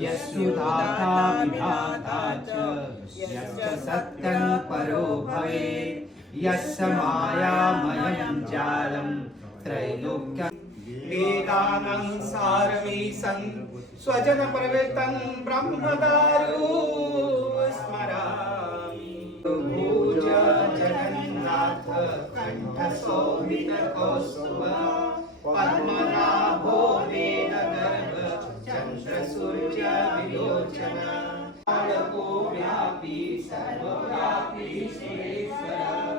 यस्युदाता विधाता च यश्च सत्यं परो भवेत् यस्य मायामयं जालं त्रैलोक्यं वेदानां सारमीसं स्वजनप्रवृत्तं ब्रह्मदारु स्मरामि भुज जगन्नाथ कण्ठशोभितकौस्तुभ पद्मनाभो वेदगर्भ चन्द्रसूर्यविलोचन आलको व्यापी सर्वव्यापी शेषर